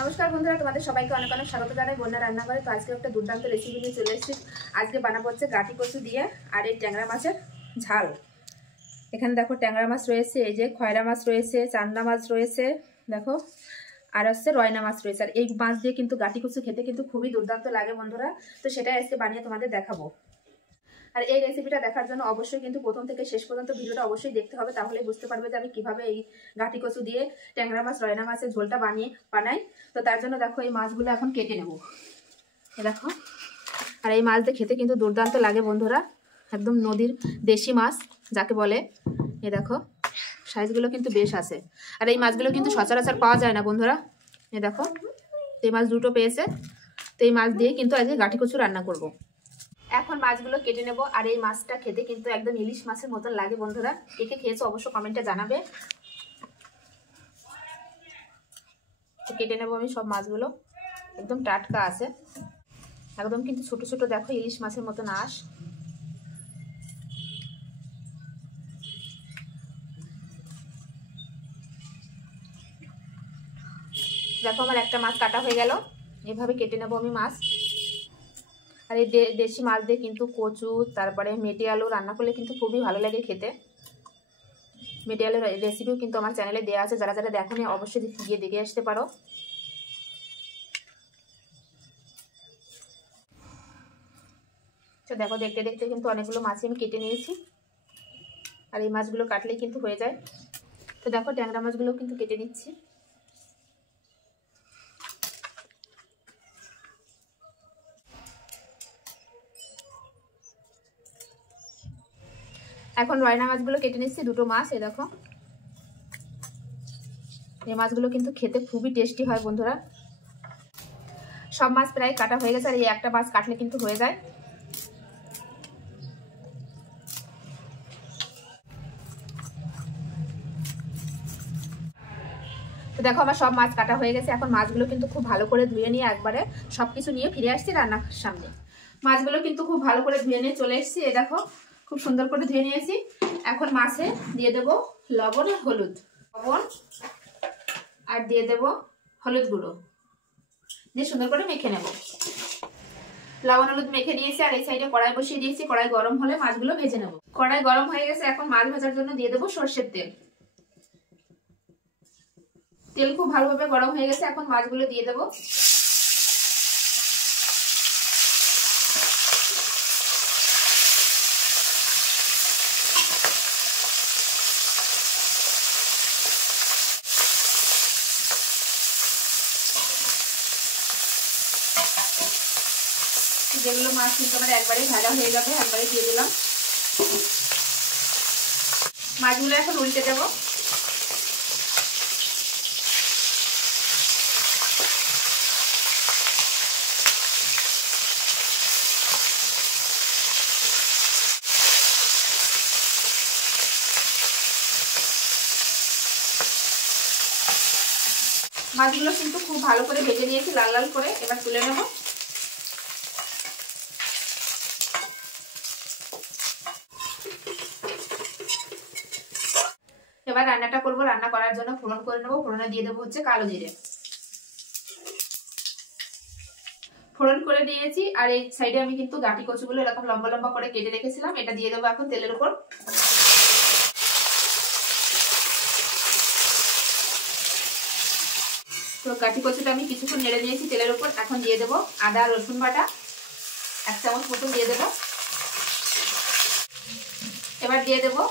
নমস্কার বন্ধুরা, তোমাদের সবাইকে অনেক অনেক স্বাগত জানাই বন্যা রান্নাঘরে। তো আজকে একটা দুর্দান্ত রেসিপি নিয়ে চলে এসেছি। আজকে বানাবো হচ্ছে গাটি কচু দিয়ে আর এই ট্যাংরা মাছের ঝাল। এখানে দেখো ট্যাংরা মাছ রয়েছে, এই যে খয়রা মাছ রয়েছে, চান্দা মাছ রয়েছে, দেখো আর হচ্ছে রয়না মাছ রয়েছে। আর এই মাছ দিয়ে কিন্তু গাটি কচু খেতে কিন্তু খুবই দুর্দান্ত লাগে বন্ধুরা। তো সেটাই আজকে বানিয়ে তোমাদের দেখাবো। আর এই রেসিপিটা দেখার জন্য অবশ্যই কিন্তু প্রথম থেকে শেষ পর্যন্ত ভিডিওটা অবশ্যই দেখতে হবে, তাহলেই বুঝতে পারবে যে আমি কিভাবে এই গাটি কচু দিয়ে ট্যাংরা মাছ রয়না মাছের ঝোলটা বানাই। তো তার জন্য দেখো এই মাছগুলো এখন কেটে নেব। দেখো, আর এই মাছ দিয়ে খেতে কিন্তু দুর্দান্ত লাগে বন্ধুরা, একদম নদীর দেশি মাছ যাকে বলে। এ দেখো সাইজগুলো কিন্তু বেশ আছে। আর এই মাছগুলো কিন্তু সচরাচর পাওয়া যায় না বন্ধুরা। এ দেখো এই মাছ দুটো পেয়েছে। তো এই মাছ দিয়ে কিন্তু আজকে গাটি কচু রান্না করব। এখন মাছগুলো কেটে নেব। আর এই মাছটা খেতে কিন্তু একদম ইলিশ মাছের মতন লাগে বন্ধুরা। কে কে খেয়েছো অবশ্য কমেন্টে জানাবে। কেটে নেব আমি সব মাছগুলো, একদম টাটকা আছে, একদম কিন্তু ছোট ছোট দেখো ইলিশ মাছের মতন আঁশ। দেখো আমার একটা মাছ কাটা হয়ে গেল। এভাবে কেটে নেব আমি মাছ। আর এই দেশি মাছ দিয়ে কিন্তু কচু তারপরে মেটে আলু রান্না করলে কিন্তু খুবই ভালো লাগে খেতে। মেটে আলুর রেসিপিও কিন্তু আমার চ্যানেলে দেওয়া আছে, যারা যারা দেখোনি অবশ্যই গিয়ে দেখে আসতে পারো। তো দেখো দেখতে দেখতে কিন্তু অনেকগুলো মাছই আমি কেটে নিয়েছি। আর এই মাছগুলো কাটলেই কিন্তু হয়ে যায়। তো দেখো ট্যাংরা মাছগুলো কিন্তু কেটে নিচ্ছি। এখন রয়না মাছগুলো কেটে নিচ্ছি, দুটো মাছ। এই দেখো এই মাছগুলো কিন্তু খেতে খুবই টেস্টি হয় বন্ধুরা। সব মাছ প্রায় কাটা হয়ে গেছে, আর এই একটা মাছ কাটলে কিন্তু হয়ে যায়। তো দেখো আমার সব মাছ কাটা হয়ে গেছে। এখন মাছগুলো কিন্তু খুব ভালো করে ধুয়ে নিয়ে একবারে সবকিছু নিয়ে ফিরে আসছি রান্নার সামনে। মাছগুলো কিন্তু খুব ভালো করে ধুয়ে নিয়ে চলে এসেছি। এই দেখো খুব সুন্দর করে ধুয়ে নিয়েছি। এখন মাছে দিয়ে দেব লবণ আর হলুদ, লবণ আর দিয়ে দেব হলুদ গুঁড়ো দিয়ে সুন্দর করে মেখে নেব। লবণ হলুদ মেখে নিয়েছি। আর এই সাইডে কড়াই বসিয়ে দিয়েছি, কড়াই গরম হলে মাছগুলো ভেজে নেব। কড়াই গরম হয়ে গেছে, এখন মাছ ভাজার জন্য দিয়ে দেবো সর্ষের তেল। তেল খুব ভালোভাবে গরম হয়ে গেছে, এখন মাছগুলো দিয়ে দেবো। যেগুলো মাছ কিন্তু আমার একবারে ভাজা হয়ে যাবে, একবারে দিয়ে দিলাম। মাছগুলো এখন উল্টে দেব। মাছগুলো কিন্তু খুব ভালো করে ভেজে নিয়েছি লাল লাল করে। এবার তুলে নেব। এবার রান্নাটা করব। রান্না করার জন্য ফোড়ন করে নেবো। ফোড়নে দিয়ে দেবো হচ্ছে কালো জিরে। ফোড়ন করে নিয়েছি। আর এই সাইডে আমি কিন্তু গাটি কচুগুলো এরকম লম্বা লম্বা করে কেটে রেখেছিলাম, এটা দিয়ে দেবো এখন তেলের উপর। তো গাটি কচুটা আমি কিছুক্ষণ নেড়ে নিয়েছি তেলের উপর। এখন দিয়ে দেবো আদা রসুন বাটা 1 চামচ মতো দিয়ে দেবো। এবার দিয়ে দেবো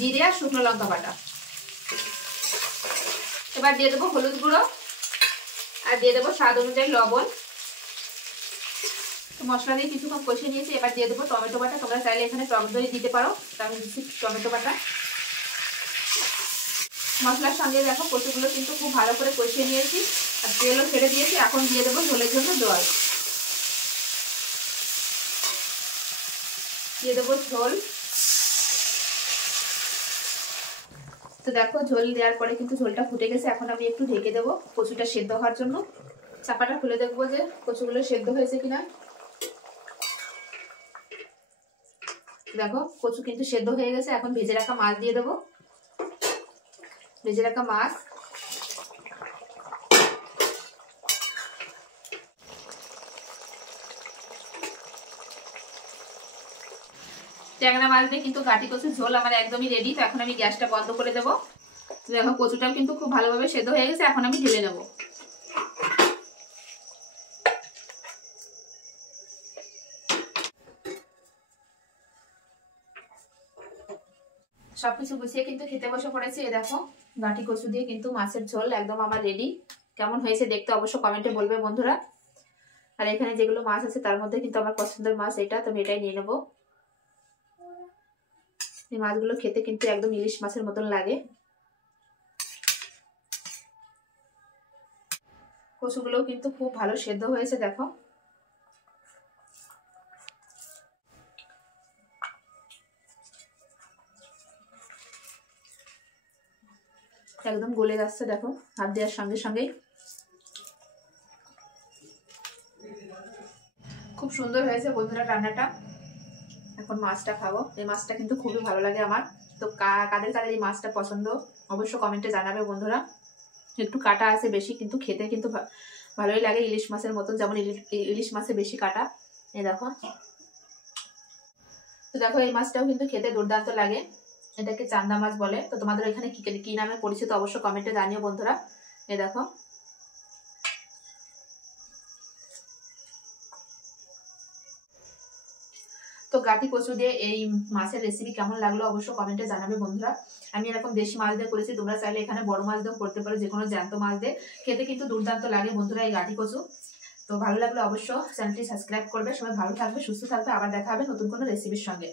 জিরে আর শুকনো লঙ্কা বাটা। এবার দিয়ে দেবো হলুদ গুঁড়ো আর দিয়ে দেবো স্বাদ অনুযায়ী লবণ। তো মশলা দিয়ে কিছুক্ষণ কষিয়ে নিয়েছি। এবার দিয়ে দেবো টমেটো বাটা। তোমরা চাইলে এখানে টক দই দিতে পারো, আমি দিচ্ছি টমেটো বাটা। মশলার সঙ্গে দেখো কচুগুলো কিন্তু খুব ভালো করে কষিয়ে নিয়েছি আর তেলও ছেড়ে দিয়েছি। এখন দিয়ে দেবো ঝোলের জন্য জল। দিয়ে দেবো ঝোল। তো দেখো ঝোল দেওয়ার পরে কিন্তু ঝোলটা ফুটে গেছে। এখন আমি একটু ঢেকে দেবো কচুটা সেদ্ধ হওয়ার জন্য। চাপাটা খুলে দেখবো যে কচুগুলো সেদ্ধ হয়েছে কিনা। দেখো কচু কিন্তু সেদ্ধ হয়ে গেছে। এখন ভেজে রাখা মাছ দিয়ে দেবো। ভেজে রাখা মাছ ট্যাংরা মাছ দিয়ে কিন্তু গাটি কচুর ঝোল আমার একদমই রেডি। তো এখন আমি গ্যাসটা বন্ধ করে দেবো। দেখো কচুটাও কিন্তু খুব ভালোভাবে সেদ্ধ হয়ে গেছে, এখন আমি ঢেলে নেব। সবকিছু গুছিয়ে কিন্তু খেতে বসে পড়েছি। এ দেখো গাটি কচু দিয়ে কিন্তু মাছের ঝোল একদম আমার রেডি। কেমন হয়েছে দেখতে অবশ্য কমেন্টে বলবে বন্ধুরা। আর এখানে যেগুলো মাছ আছে তার মধ্যে কিন্তু আমার পছন্দের মাছ এটা, তো আমি এটাই নিয়ে নেবো। এই মাছগুলো খেতে কিন্তু একদম ইলিশ মাছের মতন লাগে। কচুগুলোও কিন্তু খুব ভালো সেদ্ধ হয়েছে দেখো। একদম গলে যাচ্ছে দেখো হাত দেওয়ার সঙ্গে সঙ্গেই। খুব সুন্দর হয়েছে বন্ধুরা রান্নাটা। এখন মাছটা খাবো। এই মাছটা কিন্তু খুবই ভালো লাগে আমার। তো কাদের কাদের এই মাছটা পছন্দ অবশ্য কমেন্টে জানাবে বন্ধুরা। একটু কাটা আছে বেশি, কিন্তু খেতে কিন্তু ভালোই লাগে ইলিশ মাছের মতন, যেমন ইলিশ মাছে বেশি কাটা। এই দেখো। তো দেখো এই মাছটাও কিন্তু খেতে দুর্দান্ত লাগে। এটাকে চান্দা মাছ বলে। তো তোমাদের এখানে কি নামে পরিচিত অবশ্য কমেন্টে জানিও বন্ধুরা। এই দেখো। তো গাটি কচু দিয়ে এই মাছের রেসিপি কেমন লাগলো অবশ্য কমেন্টে জানাবে বন্ধুরা। আমি এরকম দেশি মাছ দিয়ে করেছি, তোমরা চাইলে এখানে বড় মাছ দিয়েও করতে পারো, যে কোনো জ্যান্ত মাছ দিয়ে খেতে কিন্তু দুর্দান্ত লাগে বন্ধুরা এই গাটি কচু। তো ভালো লাগলে অবশ্য চ্যানেলটি সাবস্ক্রাইব করবে। সবাই ভালো থাকবে, সুস্থ থাকবে। আবার দেখা হবে নতুন কোনো রেসিপির সঙ্গে।